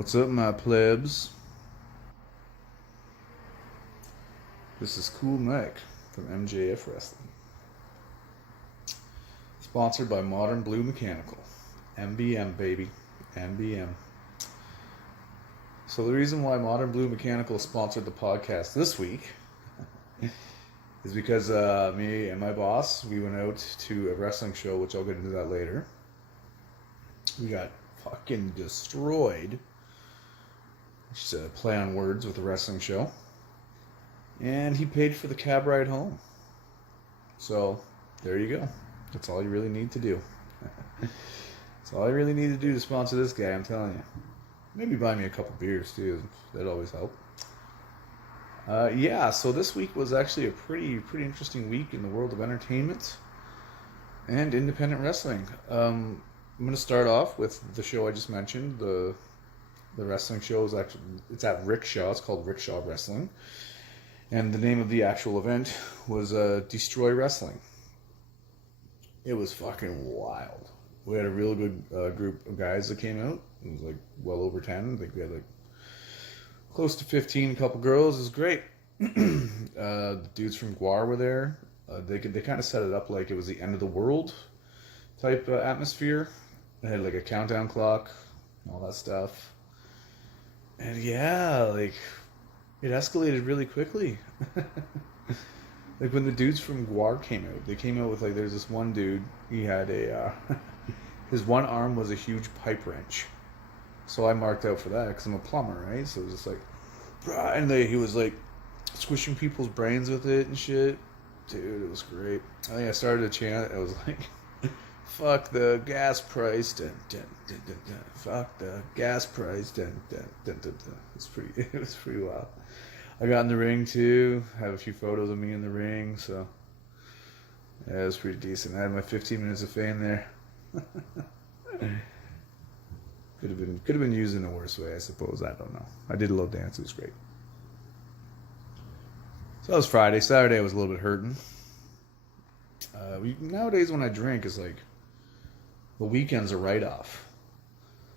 What's up, my plebs? This is Cool Mike from MJF Wrestling. Sponsored by Modern Blue Mechanical. MBM, baby. MBM. So the reason why Modern Blue Mechanical sponsored the podcast this week is because me and my boss, we went out to a wrestling show, which I'll get into that later. We got fucking destroyed. Just a play on words with the wrestling show. And he paid for the cab ride home. So, there you go. That's all you really need to do. That's all I really need to do to sponsor this guy, I'm telling you. Maybe buy me a couple beers, too. That'd always help. So this week was actually a pretty interesting week in the world of entertainment and independent wrestling. I'm going to start off with the show I just mentioned. The wrestling show is actually, it's at Rickshaw. It's called Rickshaw Wrestling. And the name of the actual event was Destroy Wrestling. It was fucking wild. We had a real good group of guys that came out. It was like well over 10. I think we had like close to 15, a couple girls. It was great. The dudes from Guar were there. They kind of set it up like it was the end of the world type atmosphere. They had like a countdown clock, all that stuff. And yeah, like it escalated really quickly. Like when the dudes from Guar came out, they came out with like, there's this one dude, he had a, his one arm was a huge pipe wrench. So I marked out for that because I'm a plumber, right? So it was just like, and he was like squishing people's brains with it and shit. Dude, it was great. I think I started a chant. It was like, fuck the gas price. Dun, dun, dun, dun, dun. Fuck the gas price. Dun, dun, dun, dun, dun. It was pretty wild. I got in the ring too. I have a few photos of me in the ring, so yeah, it was pretty decent. I had my 15 minutes of fame there. Could have been used in a worse way, I suppose. I don't know. I did a little dance. It was great. So that was Friday. Saturday I was a little bit hurting. Nowadays when I drink, it's like the weekends are write off.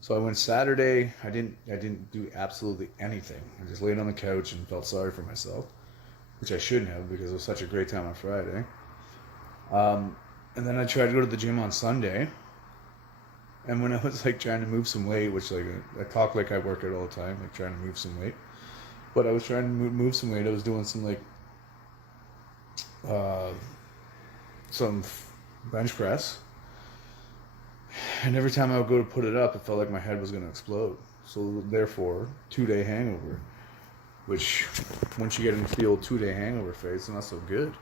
So I went Saturday. I didn't do absolutely anything. I just laid on the couch and felt sorry for myself, which I shouldn't have because it was such a great time on Friday. And then I tried to go to the gym on Sunday. And when I was like trying to move some weight, which like I talk like I work out all the time, like trying to move some weight. But I was trying to move some weight. I was doing some like some bench press. And every time I would go to put it up, it felt like my head was going to explode. So therefore, 2-day hangover. Which, once you get into the old 2-day hangover phase, it's not so good.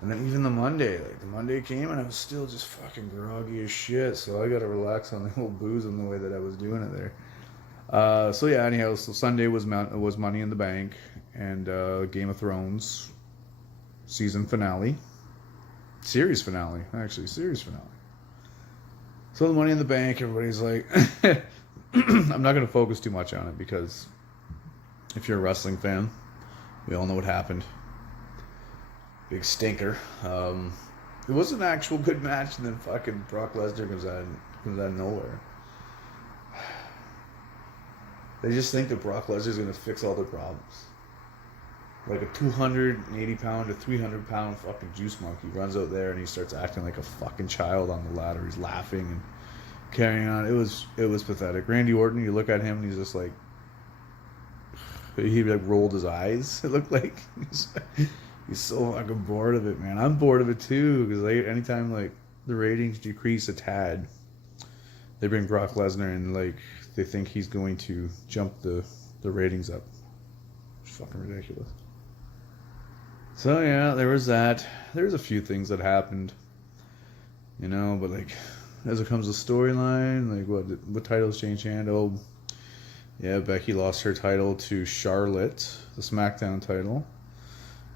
And then even the Monday came and I was still just fucking groggy as shit. So I got to relax on the whole booze and the way that I was doing it there. So Sunday was Money in the Bank and Game of Thrones series finale. So the Money in the Bank, everybody's like, I'm not going to focus too much on it because if you're a wrestling fan, we all know what happened. Big stinker. It was an actual good match, and then fucking Brock Lesnar comes out of nowhere. They just think that Brock Lesnar's going to fix all their problems. Like a 280-pound to 300-pound fucking juice monkey runs out there and he starts acting like a fucking child on the ladder. He's laughing and carrying on. It was pathetic. Randy Orton, you look at him and he's just like, he like rolled his eyes. It looked like he's so fucking bored of it, man. I'm bored of it too because like anytime like the ratings decrease a tad, they bring Brock Lesnar and like they think he's going to jump the ratings up. It's fucking ridiculous. So yeah, there was that. There's a few things that happened, you know, but like as it comes to storyline, like what titles changed hand? Oh, yeah, Becky lost her title to Charlotte, the SmackDown title,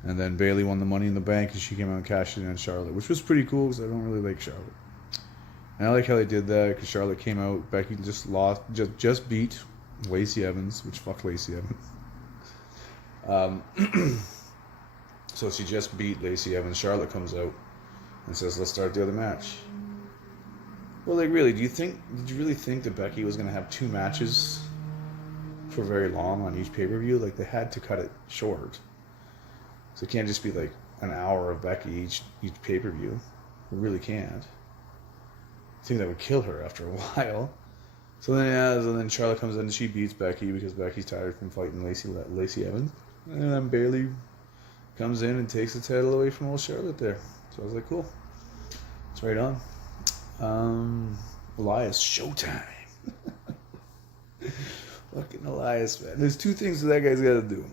and then Bayley won the Money in the Bank, and she came out and cashed in on Charlotte, which was pretty cool because I don't really like Charlotte. And I like how they did that because Charlotte came out, Becky just beat Lacey Evans, which fuck Lacey Evans. So she just beat Lacey Evans. Charlotte comes out and says, let's start the other match. Well, like, really, did you really think that Becky was going to have 2 matches for very long on each pay-per-view. Like, they had to cut it short. So it can't just be like an hour of Becky each pay-per-view. It really can't. I think that would kill her after a while. So then Charlotte comes in and she beats Becky because Becky's tired from fighting Lacey Evans. And then Bayley comes in and takes the title away from old Charlotte there. So I was like, cool. It's right on. Elias, showtime. Fucking Elias, man. There's two things that guy's got to do.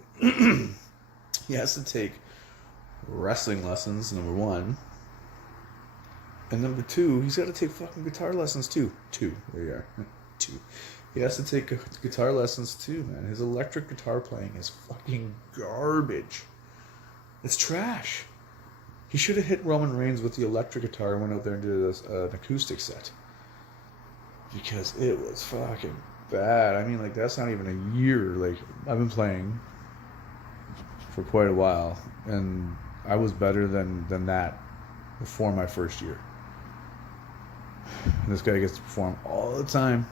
He has to take wrestling lessons, number one. And number two, he's got to take fucking guitar lessons too. There you are. Two. He has to take guitar lessons too, man. His electric guitar playing is fucking garbage. It's trash. He should have hit Roman Reigns with the electric guitar and went out there and did an acoustic set. Because it was fucking bad. I mean, like, that's not even a year. Like, I've been playing for quite a while, and I was better than that before my first year. And this guy gets to perform all the time.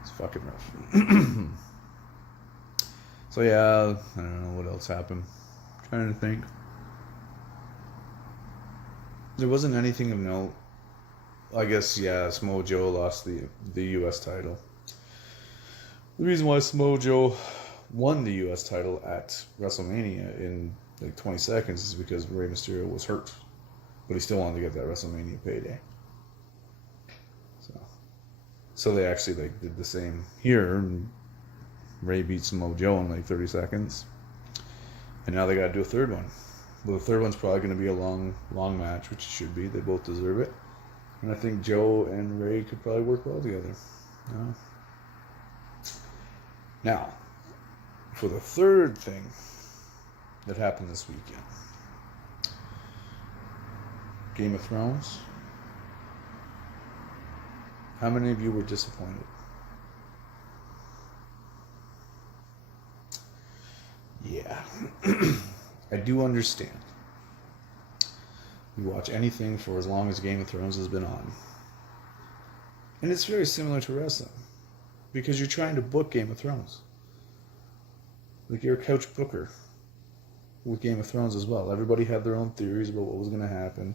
It's fucking rough. So yeah, I don't know what else happened. I'm trying to think. There wasn't anything of note. I guess, yeah, Samoa Joe lost the U.S. title. The reason why Samoa Joe won the U.S. title at WrestleMania in like 20 seconds is because Rey Mysterio was hurt. But he still wanted to get that WrestleMania payday. So they actually like did the same here. And Rey beat Samoa Joe in like 30 seconds. And now they got to do a third one. Well, the third one's probably going to be a long match, which it should be. They both deserve it. And I think Joe and Rey could probably work well together. Now, for the third thing that happened this weekend. Game of Thrones. How many of you were disappointed? Yeah. I do understand. You watch anything for as long as Game of Thrones has been on. And it's very similar to wrestling. Because you're trying to book Game of Thrones. Like, you're a couch booker with Game of Thrones as well. Everybody had their own theories about what was going to happen.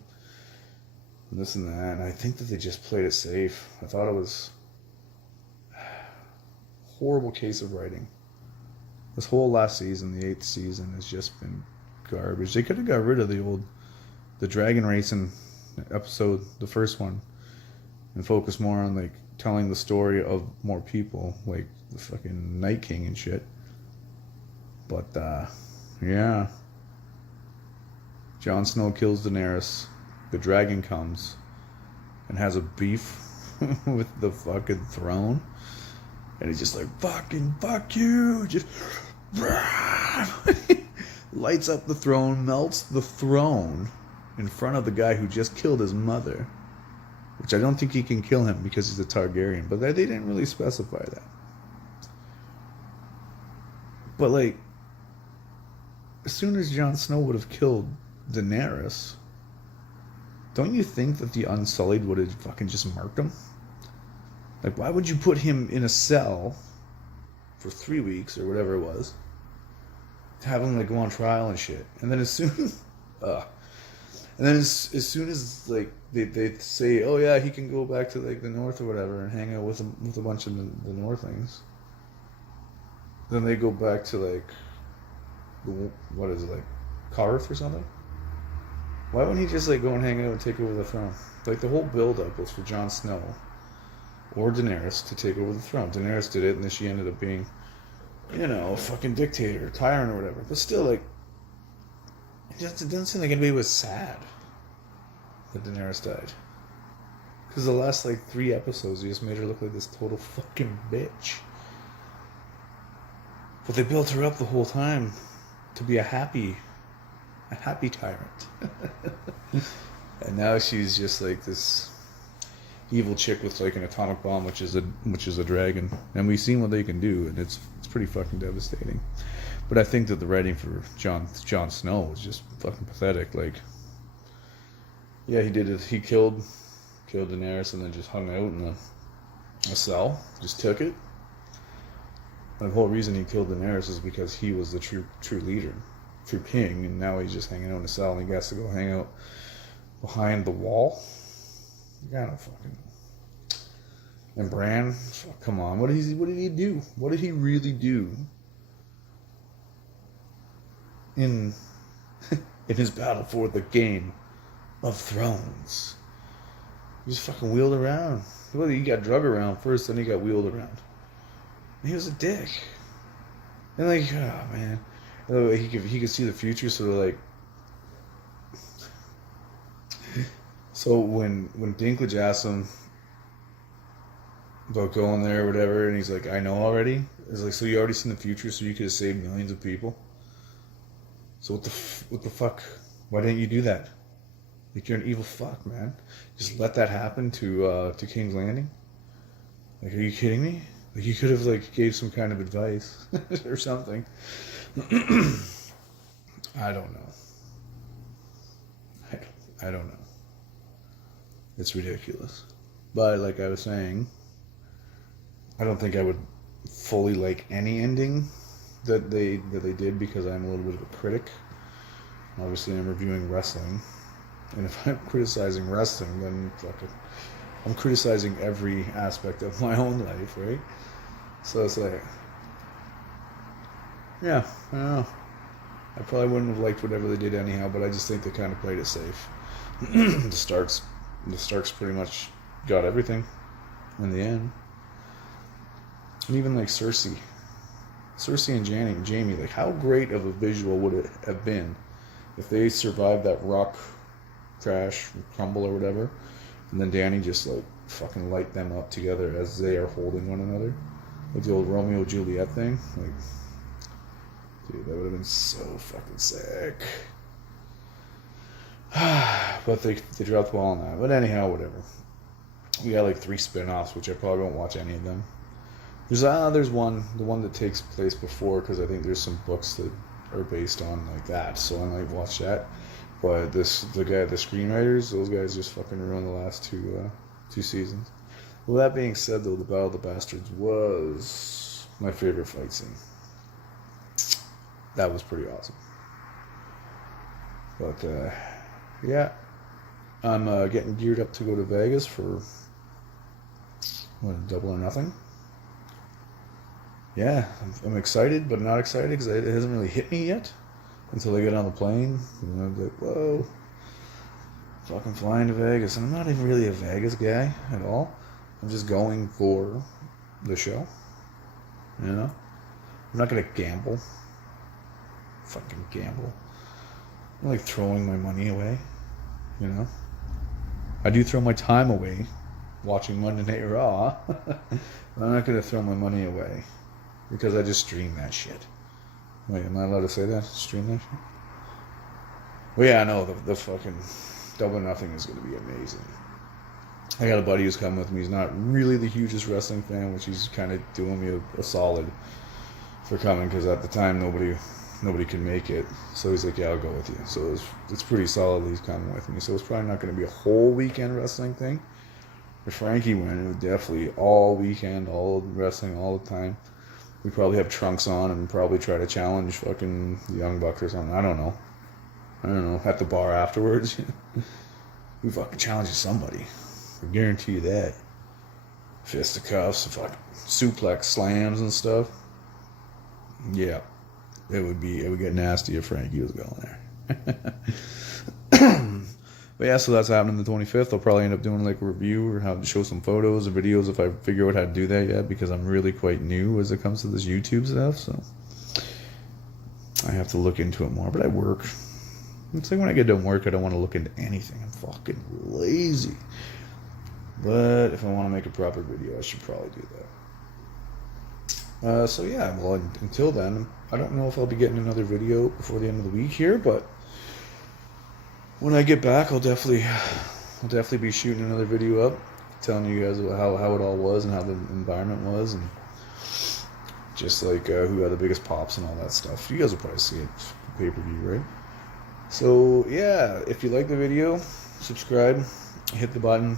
And this and that. And I think that they just played it safe. I thought it was a horrible case of writing. This whole last season, the 8th season, has just been garbage. They could have got rid of the dragon racing episode, the first one, and focus more on like telling the story of more people, like the fucking Night King and shit. But yeah, Jon Snow kills Daenerys. The dragon comes and has a beef with the fucking throne, and he's just like, fucking fuck you, just lights up the throne, melts the throne in front of the guy who just killed his mother, which I don't think he can kill him because he's a Targaryen, but they didn't really specify that. But like, as soon as Jon Snow would have killed Daenerys, don't you think that the Unsullied would have fucking just marked him? Like, why would you put him in a cell for 3 weeks or whatever it was, to have him like go on trial and shit, and then as soon as soon as like they say, oh yeah, he can go back to like the north or whatever and hang out with a bunch of the Northlings, then they go back to like what is it, like Karth or something? Why wouldn't he just like go and hang out and take over the throne? Like, the whole build-up was for Jon Snow or Daenerys to take over the throne. Daenerys did it, and then she ended up being, you know, a fucking dictator, tyrant or whatever. But still, like, it doesn't seem like anybody was sad that Daenerys died. Because the last like 3 episodes, he just made her look like this total fucking bitch. But they built her up the whole time to be a happy tyrant. And now she's just like this evil chick with like an atomic bomb, which is a dragon. And we've seen what they can do, and it's pretty fucking devastating. But I think that the writing for Jon Snow was just fucking pathetic. Like, yeah, he did it. He killed Daenerys and then just hung out in a cell. Just took it. The whole reason he killed Daenerys is because he was the true leader, true king, and now he's just hanging out in a cell and he has to go hang out behind the wall. You gotta fucking. And Bran, come on, what did he do? What did he really do in his battle for the Game of Thrones? He just fucking wheeled around. Well, he got drug around first, then he got wheeled around. And he was a dick. And like, oh man, he could see the future, so like. So when Dinklage asked him about going there or whatever, and he's like, I know already. It's like, so you already seen the future, so you could have saved millions of people. So what the fuck? Why didn't you do that? Like, you're an evil fuck, man. Just let that happen to King's Landing. Like, are you kidding me? Like, you could have like gave some kind of advice or something. I don't know. I don't know. It's ridiculous. But like I was saying, I don't think I would fully like any ending that they did, because I'm a little bit of a critic. Obviously, I'm reviewing wrestling, and if I'm criticizing wrestling, then I'm criticizing every aspect of my own life, right? So it's like, yeah, I don't know. I probably wouldn't have liked whatever they did anyhow, but I just think they kind of played it safe. The Starks pretty much got everything in the end. And even like Cersei and Jaime, like, how great of a visual would it have been if they survived that rock crash, crumble or whatever, and then Dany just like fucking light them up together as they are holding one another, like the old Romeo and Juliet thing. Like, dude, that would have been so fucking sick. But they dropped the ball on that. But anyhow, whatever. We got like 3 spin-offs, which I probably won't watch any of them. There's one, the one that takes place before, because I think there's some books that are based on like that, so I might watch that. But the screenwriters, those guys just fucking ruined the last two seasons. Well, that being said, though, the Battle of the Bastards was my favorite fight scene. That was pretty awesome. But yeah, I'm getting geared up to go to Vegas for Double or Nothing. Yeah, I'm excited, but not excited because it hasn't really hit me yet until I get on the plane. And I'm like, whoa, fucking flying to Vegas. And I'm not even really a Vegas guy at all. I'm just going for the show. You know? I'm not going to gamble. Fucking gamble. I'm like throwing my money away. You know? I do throw my time away watching Monday Night Raw. I'm not going to throw my money away. Because I just stream that shit. Wait, am I allowed to say that? Stream that shit? Well, yeah, I know. The fucking Double or Nothing is going to be amazing. I got a buddy who's coming with me. He's not really the hugest wrestling fan, which he's kind of doing me a solid for coming, because at the time nobody could make it. So he's like, yeah, I'll go with you. So it's pretty solid that he's coming with me. So it's probably not going to be a whole weekend wrestling thing. If Frankie went, it would definitely all weekend, all wrestling, all the time. We probably have trunks on and probably try to challenge fucking the Young Bucks or something. I don't know. At the bar afterwards. We fucking challenge somebody. I guarantee you that. Fisticuffs, fucking suplex slams and stuff. Yeah. It would get nasty if Frankie was going there. But yeah, so that's happening the 25th. I'll probably end up doing like a review or how to show some photos and videos if I figure out how to do that yet, because I'm really quite new as it comes to this YouTube stuff, so I have to look into it more. But I work. It's like when I get done work, I don't want to look into anything. I'm fucking lazy. But if I want to make a proper video, I should probably do that. So yeah, well, until then, I don't know if I'll be getting another video before the end of the week here, but when I get back, I'll definitely be shooting another video up, telling you guys about how it all was and how the environment was, and just like who had the biggest pops and all that stuff. You guys will probably see it pay-per-view, right? So yeah, if you like the video, subscribe, hit the button,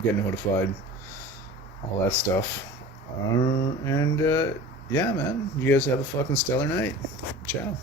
get notified, all that stuff. And yeah, man, you guys have a fucking stellar night. Ciao.